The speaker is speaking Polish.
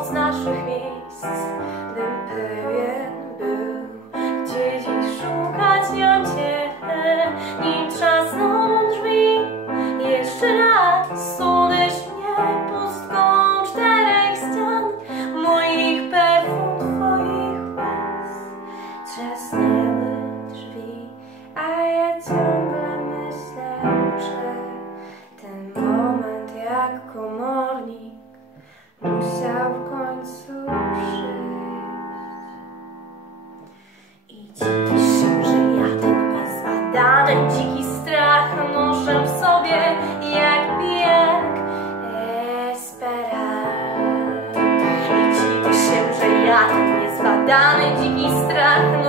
jedno z naszych miejsc, bym pewien był, gdzie dziś szukać miałam Cię, nim trzasną drzwi. Jeszcze raz uderz mnie pustką czterech ścian, moich perfum, Twoich łez. Trzasnęły drzwi, a ja ciągle myślę, że ten moment jak komornik musiał w końcu przyjść. I dziwisz się, że ja ten niezbadany, dziki strach noszę w sobie jak pijak Esperal. I dziwisz się, że ja ten niezbadany, dziki strach